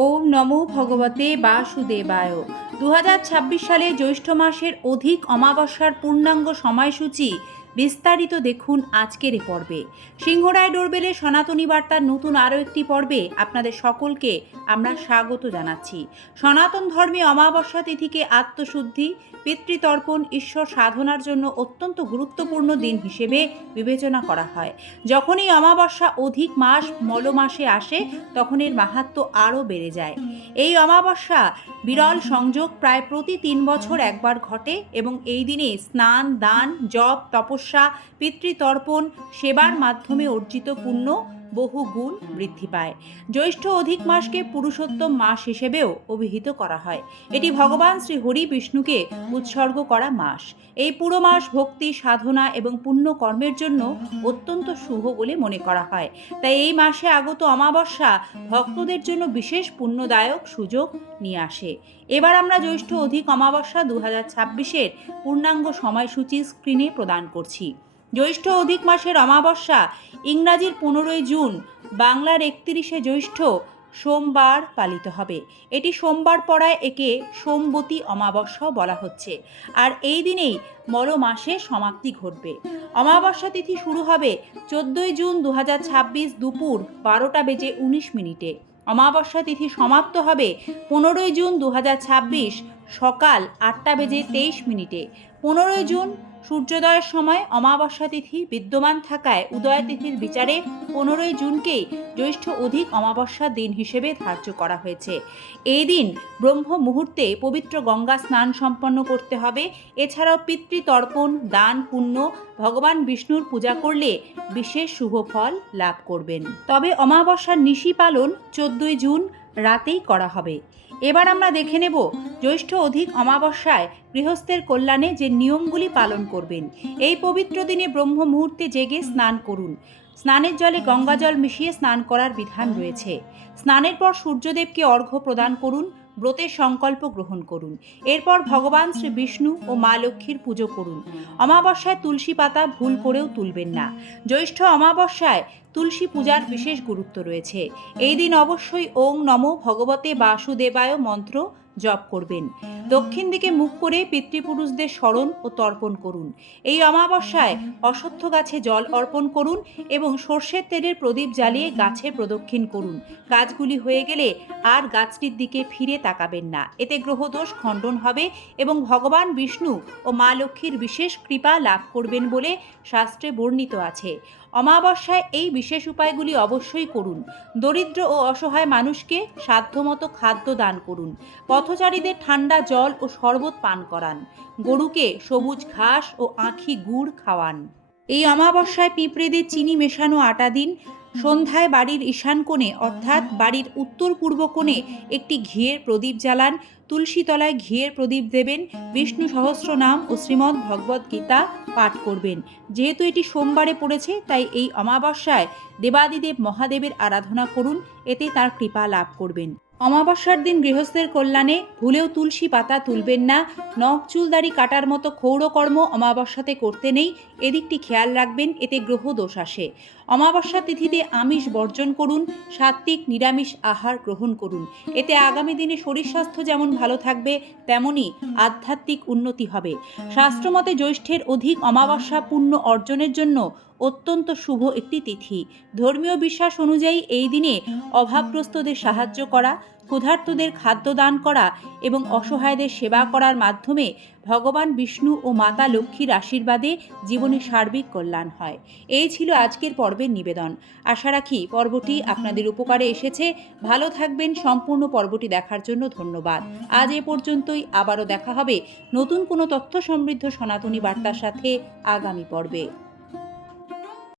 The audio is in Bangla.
ওম নমো ভগবতে বাসুদেবায়। 2026 সালে জ্যৈষ্ঠ মাসের অধিক অমাবস্যার পূর্ণাঙ্গ সময়সূচি বিস্তারিত দেখুন আজকের এই পর্বে। সিংহরায় ডোরবেলের সনাতনী বার্তার নতুন আরও একটি পর্বে আপনাদের সকলকে আমরা স্বাগত জানাচ্ছি। সনাতন ধর্মে অমাবস্যা তিথিকে আত্মশুদ্ধি, পিতৃতর্পণ, ঈশ্বর সাধনার জন্য অত্যন্ত গুরুত্বপূর্ণ দিন হিসেবে বিবেচনা করা হয়। যখন এই অমাবস্যা অধিক মাস মল মাসে আসে তখন এর মাহাত্ম্য আরও বেড়ে যায়। এই অমাবস্যা বিরল সংযোগ প্রায় প্রতি 3 বছর একবার ঘটে এবং এই দিনে স্নান, দান, জপ, তপস্যা, পিতৃতর্পণ, সেবার মাধ্যমে অর্জিত পুণ্য বহু গুণ বৃদ্ধি পায়। জ্যৈষ্ঠ অধিক মাসকে পুরুষোত্তম মাস হিসেবেও অভিহিত করা হয়। এটি ভগবান শ্রী হরি বিষ্ণুকে উৎসর্গ করা মাস। এই পুরো মাস ভক্তি, সাধনা এবং পুণ্য কর্মের জন্য অত্যন্ত শুভ বলে মনে করা হয়। তাই এই মাসে আগত অমাবস্যা ভক্তদের জন্য বিশেষ পুণ্যদায়ক সুযোগ নিয়ে আসে। এবার আমরা জ্যৈষ্ঠ অধিক অমাবস্যা 2026-এর পূর্ণাঙ্গ সময়সূচি স্ক্রিনে প্রদান করছি। জ্যৈষ্ঠ অধিক মাসের অমাবস্যা ইংরাজির 15 জুন, বাংলার 31শে জ্যৈষ্ঠ সোমবার পালিত হবে। এটি সোমবার পড়ায় একে সোমবতী অমাবস্যাও বলা হচ্ছে। আর এই দিনেই মল মাসের সমাপ্তি ঘটবে। অমাবস্যা তিথি শুরু হবে 14 জুন 2026 দুপুর 12:19। অমাবস্যা তিথি সমাপ্ত হবে 15 জুন 2026 সকাল 8:23। 15 জুন সূর্যোদয়ের সময় অমাবস্যা তিথি বিদ্যমান থাকায় উদয় তিথির বিচারে 15 জুনকেই জ্যৈষ্ঠ অধিক অমাবস্যা দিন হিসেবে ধার্য করা হয়েছে। এই দিন ব্রহ্ম মুহূর্তে পবিত্র গঙ্গা স্নান সম্পন্ন করতে হবে। এছাড়াও পিতৃতর্পণ, দান, পুণ্য, ভগবান বিষ্ণুর পূজা করলে বিশেষ শুভ ফল লাভ করবেন। তবে অমাবস্যার নিশি পালন 14 জুন রাতেই করা হবে। এবার আমরা দেখে নেব জ্যৈষ্ঠ অধিক অমাবস্যায় গৃহস্থের কল্যাণে যে নিয়মগুলি পালন করবেন। এই পবিত্র দিনে ব্রহ্ম মুহূর্তে জেগে স্নান করুন। স্নানের জলে গঙ্গাজল মিশিয়ে স্নান করার বিধান রয়েছে। স্নানের পর সূর্যদেবকে অর্ঘ্য প্রদান করুন, ব্রতের সংকল্প গ্রহণ করুন। এরপর ভগবান শ্রী বিষ্ণু ও মা লক্ষ্মীর পুজো করুন। অমাবস্যায় তুলসী পাতা ভুল করেও তুলবেন না। জ্যৈষ্ঠ অমাবস্যায় তুলসী পূজার বিশেষ গুরুত্ব রয়েছে। এই দিন অবশ্যই ওং নমো ভগবতে বাসুদেবায় মন্ত্র জপ করবেন। দক্ষিণ দিকে মুখ করে পিতৃপুরুষদের স্মরণ ও তর্পণ করুন। এই অমাবস্যায় অশ্বত্থ গাছে জল অর্পণ করুন এবং সর্ষের তেলের প্রদীপ জ্বালিয়ে গাছে প্রদক্ষিণ করুন। কাজগুলি হয়ে গেলে আর গাছটির দিকে ফিরে তাকাবেন না। এতে গ্রহদোষ খণ্ডন হবে এবং ভগবান বিষ্ণু ও মা লক্ষ্মীর বিশেষ কৃপা লাভ করবেন বলে শাস্ত্রে বর্ণিত আছে। অমাবস্যায় এই বিশেষ উপায়গুলি অবশ্যই করুন। দরিদ্র ও অসহায় মানুষকে সাধ্যমতো খাদ্য দান করুন। পথচারীদের ঠান্ডা জল ও শরবত পান করান। গরুকে সবুজ ঘাস ও আঁখি গুড় খাওয়ান। এই অমাবস্যায় পিঁপড়েদের চিনি মেশানো আটা দিন। সন্ধ্যায় বাড়ির ঈশান কোণে অর্থাৎ বাড়ির উত্তর পূর্ব কোণে একটি ঘিয়ের প্রদীপ জ্বালান। তুলসী তলায় ঘিয়ের প্রদীপ দেবেন। বিষ্ণু সহস্রনাম ও শ্রীমদ্ ভগবদ্ গীতা পাঠ করবেন। যেহেতু এটি সোমবারে পড়েছে তাই এই অমাবস্যায় দেবাদিদেব মহাদেবের আরাধনা করুন। এতে তার কৃপা লাভ করবেন। অমাবস্যার দিন গৃহস্থের কল্যাণে ভুলেও তুলসী পাতা তুলবেন না। নখ চুল দাড়ি কাটার মতো ক্ষৌরকর্ম অমাবস্যাতে করতে নেই। এদিকটি খেয়াল রাখবেন, এতে গ্রহ দোষ আসে। অমাবস্যা তিথিতে আমিষ বর্জন করুন। সাত্ত্বিক নিরামিষ আহার গ্রহণ করুন। এতে আগামী দিনে শরীর স্বাস্থ্য যেমন ভালো থাকবে তেমনই আধ্যাত্মিক উন্নতি হবে। শাস্ত্রমতে জ্যৈষ্ঠের অধিক অমাবস্যা পুণ্য অর্জনের জন্য অত্যন্ত শুভ একটি তিথি। ধর্মীয় বিশ্বাস অনুযায়ী এই দিনে অভাবগ্রস্তদের সাহায্য করা, ক্ষুধার্তদের খাদ্য দান করা এবং অসহায়দের সেবা করার মাধ্যমে ভগবান বিষ্ণু ও মাতা লক্ষ্মীর আশীর্বাদে জীবনে সার্বিক কল্যাণ হয়। এই ছিল আজকের পর্বের নিবেদন। আশা রাখি পর্বটি আপনাদের উপকারে এসেছে। ভালো থাকবেন। সম্পূর্ণ পর্বটি দেখার জন্য ধন্যবাদ। আজ এ পর্যন্তই। আবারও দেখা হবে নতুন কোনো তথ্য সমৃদ্ধ সনাতনী বার্তার সাথে আগামী পর্বে।